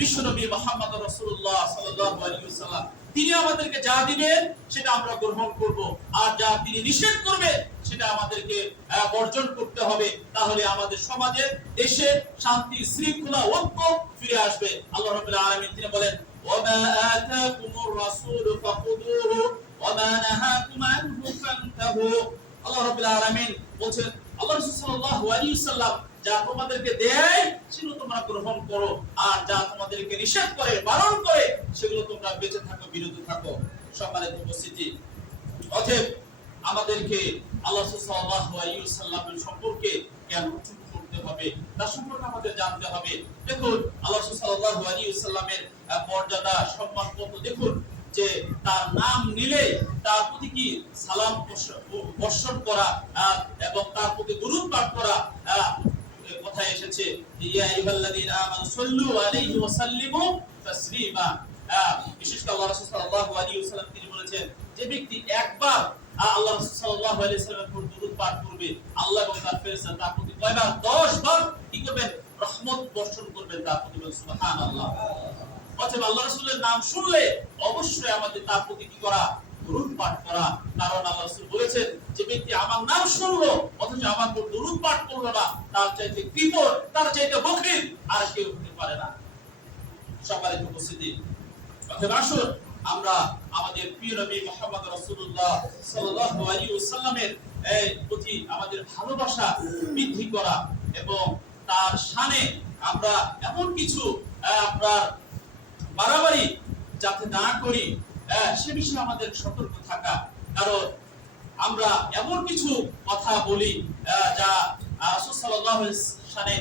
বিশ্বনবী মুহাম্মদ রাসূলুল্লাহ সাল্লাল্লাহু আলাইহি ওয়াসাল্লাম। তিনি আমাদেরকে যা দিবেন সেটা আমরা গ্রহণ করব, আর যা তিনি নিষেধ করবেন সেটা আমাদেরকে বর্জন করতে হবে। তাহলে আমাদের সমাজে, দেশে শান্তি, শৃঙ্খলা, ঐক্য ফিরে আসবে। আল্লাহ রাব্বুল আলামিন তিনি বলেন, ওয়া মা আতাকুমুর রাসূলু ফাখুযুহু ওয়ামা নাহাকুম আনহু ফান্তাহু। আল্লাহ রাব্বুল আলামিন বলেন, আল্লাহ রাসূল সাল্লাল্লাহু আলাইহি ওয়াসাল্লাম যা তোমাদেরকে দেয় সেগুলো তোমরা গ্রহণ করো, আর যা তোমাদেরকে নিষেধ করে, বারণ করে, সেগুলো তোমরা বেঁচে থাকো, বিরত থাকো। সম্মানিত উপস্থিতি, অতএব আমাদেরকে আল্লাহ রাসূল সাল্লাল্লাহু আলাইহি ওয়াসাল্লামের সম্পর্কে জ্ঞান অর্জন করতে হবে, তার সম্পর্কে আমাদের জানতে হবে। দেখুন আল্লাহ রাসূল সাল্লাল্লাহু আলাইহি ওয়াসাল্লামের মর্যাদা, সম্মান কত। দেখুন যে তার নাম নিলে তার প্রতি কি সালাম বর্ষণ করা এবং তার প্রতি দুরূদ পাঠ করা কথায় এসেছে, ইয়া আইয়ুহাল্লাযীনা আমানু সাল্লু আলাইহি ওয়া সাল্লিমু তাসলিমা। বিশেষ করে আল্লাহ রাসূল সাল্লাল্লাহু আলাইহি ওয়াসাল্লাম তিনি বলেছেন, যে ব্যক্তি একবার আল্লাহ রাসূল সাল্লাল্লাহু আলাইহি ওয়াসাল্লামের উপর দুরূদ পাঠ করবে, আল্লাহ এবং তার ফেরেশতা তার প্রতি কয়বার? 10 বার কি করবেন? রহমত বর্ষণ করবেন তার প্রতি। সুবহানাল্লাহ। অতএব আল্লাহ রাসূলের নাম শুনলে অবশ্যই আমাদের তার প্রতি কি করা? দুরূদ পাঠ করা। কারণ আল্লাহ রাসূল বলেছেন, যে ব্যক্তি আমার নাম শুনলো অথচ আমার উপর দুরূদ পাঠ করলো না, তার চাইতে কৃপণ, তার চাইতে বখিল আর কেউ হতে পারে না। সম্মানিত উপস্থিতি, অতএব আসুন আমরা আমাদের প্রিয় নবী মুহাম্মদ রাসূলুল্লাহ সাল্লাল্লাহু আলাইহি ওয়াসাল্লামের প্রতি আমাদের ভালোবাসা বৃদ্ধি করা এবং তার শানে আমরা এমন কিছু আপনার বাড়াবাড়ি যাতে না করি, সে বিষয়ে আমাদের সতর্ক থাকা। কারণ আমরা এমন কিছু কথা বলি যা রাসূল সাল্লাল্লাহু আলাইহি শানে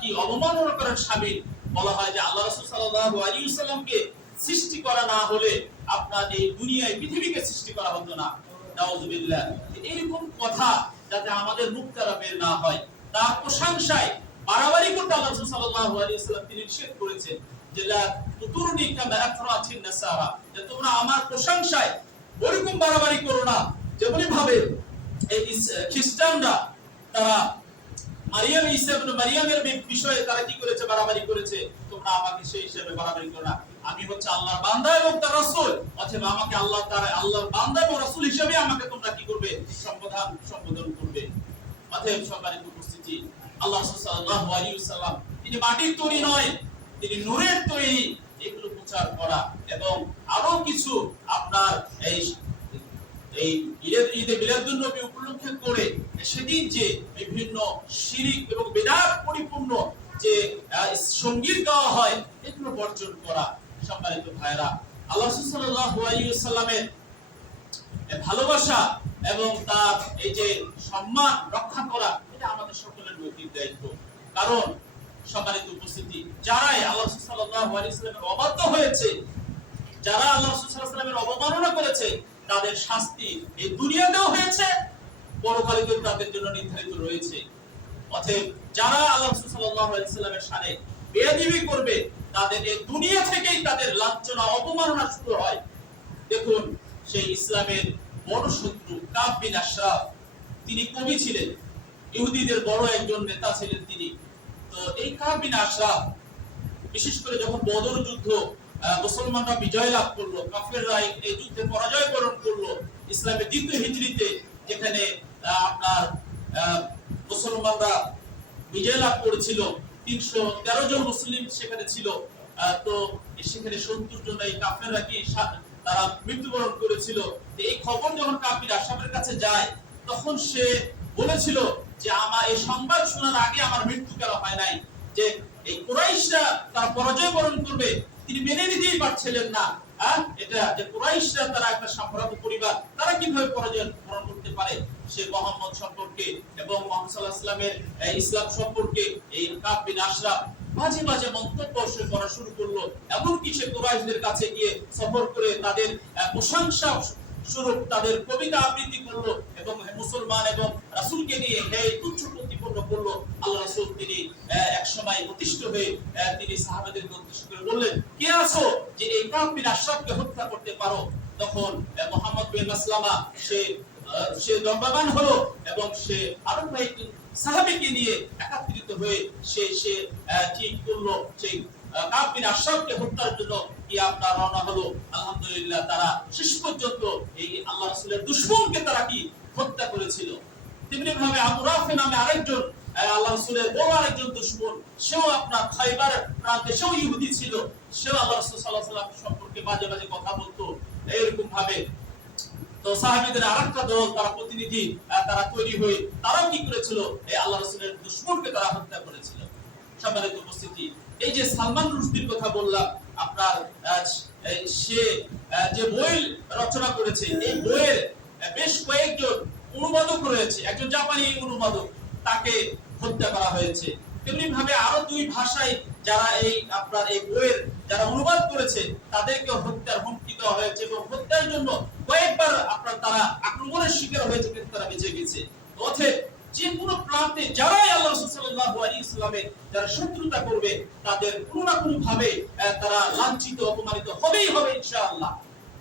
কি অবমাননা করার শামিল। বলা হয় যে আল্লাহ রাসূল সাল্লাল্লাহু আলাইহি ওয়াসাল্লামকে সৃষ্টি করা না হলে আপনার এই দুনিয়ায় পৃথিবীকে সৃষ্টি করা হতো না। নাউযুবিল্লাহ। এরকম কথা যাতে আমাদের মুখ দ্বারা বের না হয়। তার প্রশংসায় বাড়াবাড়ি করতে আল্লাহ রাসূল সাল্লাল্লাহু আলাইহি ওয়াসাল্লাম তিনি নিষেধ করেছেন, যে লা তুতুরনি কামা আতরাতিন নাসারা, যে তোমরা আমার প্রশংসায় ওরকম বাড়াবাড়ি করো না যেমনি ভাবে এই খ্রিস্টানরা তারা মারিয়াম, ঈসা ইবনে মারিয়ামের বিষয়ে তারা কি করেছে? বাড়াবাড়ি করেছে। তোমরা আমাকে সেই হিসেবে বাড়াবাড়ি করো না। আমি হচ্ছে আল্লাহর বান্দা এবং তার রাসূল, অতএব আমাকে আল্লাহর বান্দা এবং রাসূল হিসেবে আমাকে তোমরা কি করবে? সম্বোধন করবে। অতএব সম্মানিত উপস্থিতি, আল্লাহ রাসূল সাল্লাল্লাহু আলাইহি ওয়াসাল্লাম তিনি মাটির তৈরি নয়, তিনি নূরের তৈরি, এগুলো প্রচার করা এবং আরো কিছু আপনার এই ঈদে মিলাদুন নবী উপলক্ষে করে সেদিন যে বিভিন্ন শিরক এবং বিদআত পরিপূর্ণ যে সঙ্গীত গাওয়া হয়, এগুলো বর্জন করা। সম্মানিত ভাইরা, আল্লাহ রাসূল সাল্লাল্লাহু আলাইহি ওয়াসাল্লামের ভালোবাসা এবং তার এই যে সম্মান রক্ষা করা, এটা আমাদের সকলের নৈতিক দায়িত্ব। কারণ সম্মানিত উপস্থিতি, যারাই আল্লাহ রাসূল সাল্লাল্লাহু আলাইহি ওয়াসাল্লামের অবাধ্য হয়েছে, যারা আল্লাহ রাসূল সাল্লাল্লাহু আলাইহি ওয়াসাল্লামের অবমাননা করেছে, তাদের শাস্তি এই দুনিয়াতেও হয়েছে, পরকালেও তাদের জন্য নির্ধারিত রয়েছে। অতএব যারা আল্লাহ রাসূল সাল্লাল্লাহু আলাইহি ওয়াসাল্লামের শানে বেয়াদবি করবে, তাদের এই দুনিয়া থেকেই তাদের লাঞ্ছনা, অপমাননা শুরু হয়। দেখুন সেই ইসলামের বড় শত্রু কাব বিন আশরাফ, তিনি কবি ছিলেন, ইহুদিদের বড় একজন নেতা ছিলেন তিনি। তো এই কাব বিন আশরাফ বিশেষ করে যখন বদর যুদ্ধ মুসলমানরা বিজয় লাভ করলো, কাফেররা এই যুদ্ধে পরাজয় বরণ করলো, ইসলামের দ্বিতীয় হিজরিতে যেখানে আপনার মুসলমানরা বিজয় লাভ করেছিল, 313 জন মুসলিম সেখানে ছিল। তো সেখানে 70 জন এই কাফেররা কি তারা মৃত্যুবরণ করেছিল। এই খবর যখন কাব বিন আশরাফের কাছে যায়, তখন সে বলেছিল যে আমার এই সংবাদ শোনার আগে আমার মৃত্যু কেন হয় নাই, যে এই কুরাইশরা তারা পরাজয় বরণ করবে তিনি মেনে নিতেই পারছিলেন না। এটা যে কুরাইশরা তারা একটা সাম্রাজ্য পরিবার, তারা কিভাবে পরাজয় বরণ করতে পারে। সে মুহাম্মদ সম্পর্কে এবং মুহাম্মদ সাল্লাল্লাহু আলাইহি ওয়াসাল্লামের ইসলাম সম্পর্কে এই কাব বিন আশরাফ মাঝে মাঝে মন্তব্য করা শুরু করলো। এমনকি সে কুরাইশদের কাছে গিয়ে সফর করে তাদের প্রশংসা স্বরূপ তাদের কবিতা আবৃত্তি করলো এবং মুসলমান এবং রাসূলকে নিয়ে তুচ্ছ প্রতিপন্ন করলো। আল্লাহ রাসূল তিনি এক সময় অতিষ্ঠ হয়ে তিনি সাহাবাদেরকে উদ্দেশ্য করে বললেন, কে আছো যে এই কাব বিন আশরাফকে হত্যা করতে পারো? তখন মুহাম্মদ বিন মাসলামা সে দম্ভবান হলো এবং সে আরো কয়েকজন সাহাবীকে নিয়ে একত্রিত হয়ে সে ঠিক করলো সেই কাব বিন আশরাফকে হত্যার জন্য কি আপনার রওনা হলো। আলহামদুলিল্লাহ তারা শেষ পর্যন্ত এই আল্লাহ রাসূলের দুশমনকে তারা কি হত্যা করেছিল। তেমনি ভাবে আবু রাফি নামে আরেকজন আল্লাহ রাসূলের বড় আরেকজন দুশমন, সেও আপনার খায়বার প্রান্তে, সেও ইহুদি ছিল, সেও আল্লাহ রাসূল সাল্লাল্লাহু আলাইহি ওয়াসাল্লাম সম্পর্কে বাজে বাজে কথা বলতো। এরকম ভাবে তো সাহাবীদের আরেকটা দল তারা প্রতিনিধি তারা তৈরি হয়ে তারাও কি করেছিল, এই আল্লাহ রাসূলের দুশমনকে তারা হত্যা করেছিল। সম্মানিত উপস্থিতি, এই যে সালমান রুশদির কথা বললাম, আপনার সে যে বই রচনা করেছে, এই বইয়ের বেশ কয়েকজন অনুবাদক রয়েছে, একজন জাপানি অনুবাদক, তাকে হত্যা করা হয়েছে। তেমনি ভাবে আরো দুই ভাষায় যারা এই আপনার এই বইয়ের যারা অনুবাদ করেছে তাদেরকে হত্যার হুমকি দেওয়া হয়েছে এবং হত্যার জন্য কয়েকবার আপনার তারা আক্রমণের শিকার হয়েছে, কিন্তু তারা বেঁচে গেছে। অতএব যে কোনো প্রান্তে যারাই আল্লাহ রাসূল সাল্লাল্লাহু আলাইহি ওয়াসাল্লামের যারা শত্রুতা করবে তাদের কোনো না কোনো ভাবে তারা লাঞ্ছিত অপমানিত হবেই হবে ইনশাআল্লাহ।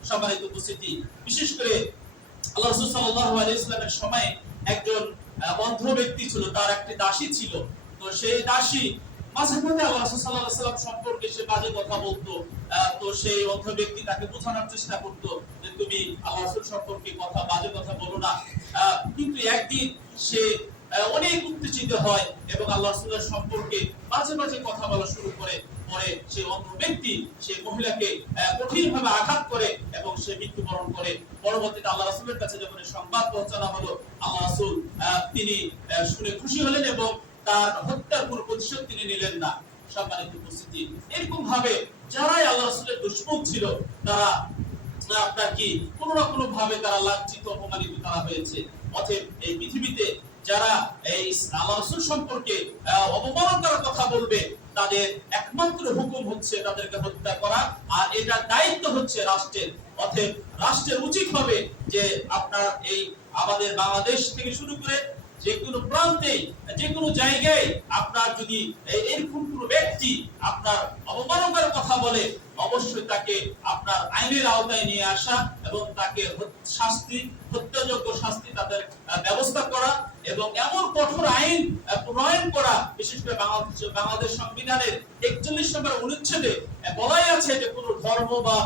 সম্মানিত উপস্থিতি, বিশেষ করে আল্লাহ রাসূল সাল্লাল্লাহু আলাইহি ওয়াসাল্লামের সময় একজন অন্ধ ব্যক্তি ছিল, তার একটি দাসী ছিল। তো সেই দাসী মাঝে মধ্যে আল্লাহ রাসূল সাল্লাল্লাহু আলাইহি ওয়াসাল্লাম সম্পর্কে সে বাজে কথা বলতো। তো সেই অন্ধ ব্যক্তি তাকে বোঝানোর চেষ্টা করতো যে তুমি আল্লাহ রাসূল সম্পর্কে বাজে কথা বলো না। কিন্তু একদিন সে অনেক উত্তেজিত হয় এবং আল্লাহ রাসূলের সম্পর্কে বাজে বাজে কথা বলা শুরু করে। পরে সেই অন্ধ ব্যক্তি সেই মহিলাকে কঠিনভাবে আঘাত করে এবং সে মৃত্যুবরণ করে। পরবর্তীতে আল্লাহ রাসূলের কাছে যখন সংবাদ পৌঁছানো হলো, আল্লাহ রাসূল তিনি শুনে খুশি হলেন এবং তার হত্যার কোনো প্রতিশোধ তিনি নিলেন না। সম্মানিত উপস্থিতি, এরকম ভাবে যারাই আল্লাহ রাসূলের দুশমন ছিল তারা আপনার কি কোনো না কোনো ভাবে তারা লাঞ্ছিত অপমানিত তারা হয়েছে। অতএব এই পৃথিবীতে যারা এই আল্লাহ রাসূল সম্পর্কে অবমাননার কথা বলবে তাদের একমাত্র হুকুম হচ্ছে তাদেরকে হত্যা করা, আর এটা দায়িত্ব হচ্ছে রাষ্ট্রের। অতএব রাষ্ট্রের উচিত হবে যে আপনার এই আমাদের বাংলাদেশ থেকে শুরু করে যে কোনো প্রান্তে যে কোনো জায়গায় আপনার যদি এরকম কোনো ব্যক্তি আপনার অবমাননার কথা বলে অবশ্যই তাকে আপনার আইনের আওতায় নিয়ে আসা এবং তাকে শাস্তি, হত্যাযোগ্য শাস্তি তাদের ব্যবস্থা করা এবং এমন কঠোর আইন প্রণয়ন করা। বিশেষ করে বাংলাদেশ সংবিধানের 41 নম্বর অনুচ্ছেদে বলাই আছে যে কোনো ধর্ম বা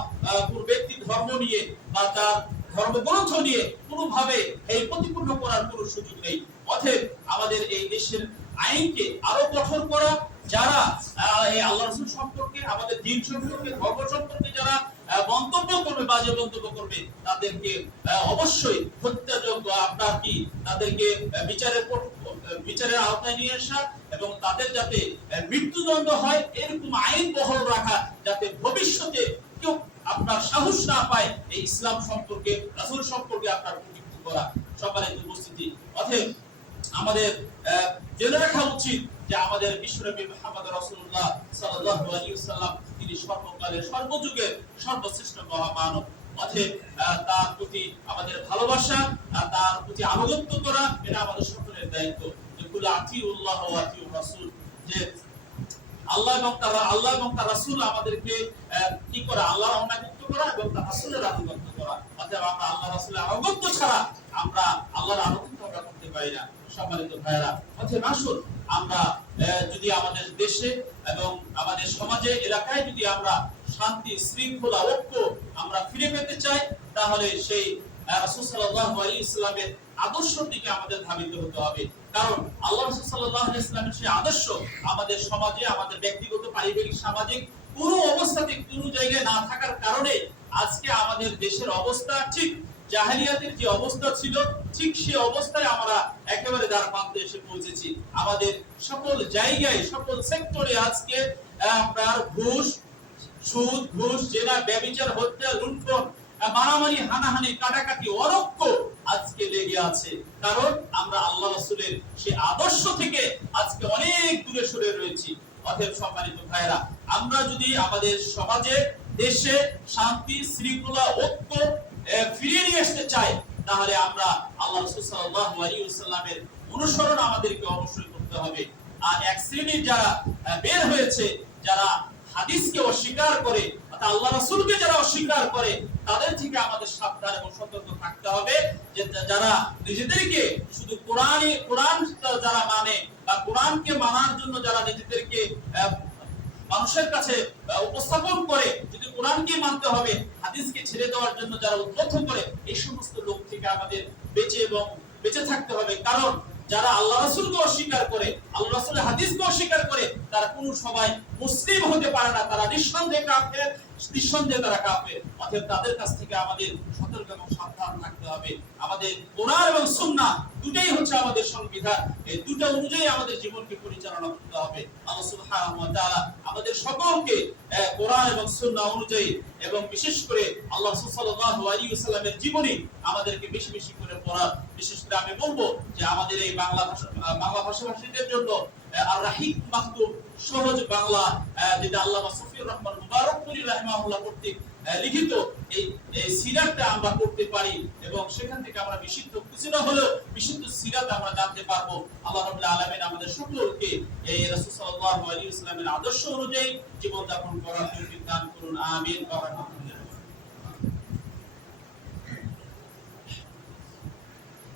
কোনো ব্যক্তি ধর্ম নিয়ে বা তার ধর্মগ্রন্থ নিয়ে কোনোভাবে এই প্রতিপন্ন করার কোনো সুযোগ নেই। অতএব আমাদের এই দেশের আইনকে আরো কঠোর করা, যারা এই আল্লাহ রাসূল সম্পর্কে, আমাদের দ্বীন সম্পর্কে, ধর্ম সম্পর্কে যারা মন্তব্য করবে, বাজে মন্তব্য করবে, তাদেরকে অবশ্যই হত্যাযোগ্য আপনার কি তাদেরকে বিচারের আওতায় নিয়ে আসা এবং তাদের যাতে মৃত্যুদণ্ড হয় এরকম আইন বহাল রাখা, যাতে ভবিষ্যতে কেউ আপনার সাহস না পায় এই ইসলাম সম্পর্কে, রাসূল সম্পর্কে আপনার কটূক্তি করা। সম্মানিত উপস্থিতি, অতএব আমাদের জেনে রাখা উচিত যে আমাদের বিশ্বনবী মুহাম্মদ রাসূলুল্লাহ সাল্লাল্লাহু আলাইহি ওয়াসাল্লাম তিনি সর্বকালের সর্বযুগের সর্বশ্রেষ্ঠ মহামানব। অতএব তার প্রতি আমাদের ভালোবাসা, তার প্রতি আনুগত্য করা, এটা আমাদের সকলের দায়িত্ব। যে কুল আতিউল্লাহ ওয়া আতিউর রাসূল, যে আল্লাহ এবং তার রাসূল আমাদেরকে কি করা, আল্লাহর আনুগত্য করা এবং তার রাসূলের আনুগত্য করা। অতএব আমরা আল্লাহ রাসূলের আনুগত্য ছাড়া আমরা আল্লাহর আনুগত্য আমরা করতে পারি না। সম্মানিত ভাইরা, অতএব আসুন আমরা যদি আমাদের দেশে এবং আমাদের সমাজে, এলাকায় যদি আমরা শান্তি, শৃঙ্খলা, ঐক্য আমরা ফিরে পেতে চাই, তাহলে সেই রাসূল সাল্লাল্লাহু আলাইহি ওয়াসাল্লামের আদর্শের দিকে আমাদের ধাবিত হতে হবে। কারণ আল্লাহ রাসূল সাল্লাল্লাহু আলাইহি ওয়াসাল্লামের সেই আদর্শ আমাদের সমাজে, আমাদের ব্যক্তিগত, পারিবারিক, সামাজিক কোনো অবস্থাতে কোনো জায়গায় না থাকার কারণে আজকে আমাদের দেশের অবস্থা ঠিক জাহেলিয়াতের যে অবস্থা ছিল, ঠিক সেই অবস্থায় আমরা একেবারে দ্বারপ্রান্তে এসে পৌঁছেছি। আমাদের সকল জায়গায়, সকল সেক্টরে আজকে আপনার ঘুষ, সুদ, ঘুষ, জেনা, ব্যভিচার, হত্যা, লুণ্ঠন, মারামারি, হানাহানি, কাটাকাটি, অরক্ষ আজকে লেগে আছে। কারণ আমরা আল্লাহ রাসূলের সেই আদর্শ থেকে আজকে অনেক দূরে সরে রয়েছি। অতএব সম্মানিত ভাইরা, আমরা যদি আমাদের সমাজে, দেশে শান্তি, শৃঙ্খলা, ঐক্য ফিরিয়ে নিয়ে আসতে চাই, তাহলে আমরা আল্লাহ রাসূল সাল্লাল্লাহু আলাইহি ওয়াসাল্লামের অনুসরণ আমাদেরকে অবশ্যই করতে হবে। আর এক শ্রেণীর যারা বের হয়েছে, যারা হাদিসকে অস্বীকার করে, অর্থাৎ আল্লাহ রাসূলকে যারা অস্বীকার করে, তাদের থেকে আমাদের সাবধান এবং সতর্ক থাকতে হবে। যে যারা নিজেদেরকে শুধু কোরআন যারা মানে বা কোরআনকে মানার জন্য যারা নিজেদেরকে মানুষের কাছে উপস্থাপন করে, যদি কোরআনকে মানতে হবে, হাদিসকে ছেড়ে দেওয়ার জন্য যারা উদ্বুদ্ধ করে, এই সমস্ত লোক থেকে আমাদের বেঁচে থাকতে হবে। কারণ যারা আল্লাহ রাসূলকে অস্বীকার করে, আল্লাহ রাসূলের হাদিসকে অস্বীকার করে, তারা কোনো সময় মুসলিম হতে পারে না। তারা নিঃসন্দেহে কাফের নিঃসন্দেহে তারা কাফের। অতএব তাদের কাছ থেকে আমাদের সতর্ক এবং সাবধান থাকতে হবে। আমাদের কোরআন এবং সুন্নাহ দুটোই হচ্ছে আমাদের সংবিধান। এই দুটো অনুযায়ী আমাদের জীবনকে পরিচালনা করতে হবে। আল্লাহ সুবহানাহু ওয়া তাআলা আমাদের সকলকে কোরআন এবং সুন্নাহ অনুযায়ী এবং বিশেষ করে আল্লাহ রাসূল সাল্লাল্লাহু আলাইহি ওয়াসাল্লামের জীবনী আমাদেরকে বেশি বেশি করে পড়া। বিশেষ করে আমি বলবো যে আমাদের এই বাংলা ভাষাভাষীদের জন্য আর রাহিক মাকতুব সহজ বাংলা, যেটা আল্লামা সফিউর রহমান মুবারকপুরী রাহিমাহুল্লাহ কর্তৃক লিখিত এই সিরাতটা আমরা পড়তে পারি এবং সেখান থেকে আমরা বিশুদ্ধ কিছুটা হলেও বিশুদ্ধ সিরাত আমরা জানতে পারবো। আল্লাহ রাব্বুল আলামিন আমাদের সকলকে এই রাসূল সাল্লাল্লাহু আলাইহি ওয়াসাল্লামের আদর্শ অনুযায়ী জীবন যাপন করার তৌফিক দান করুন। আমিন।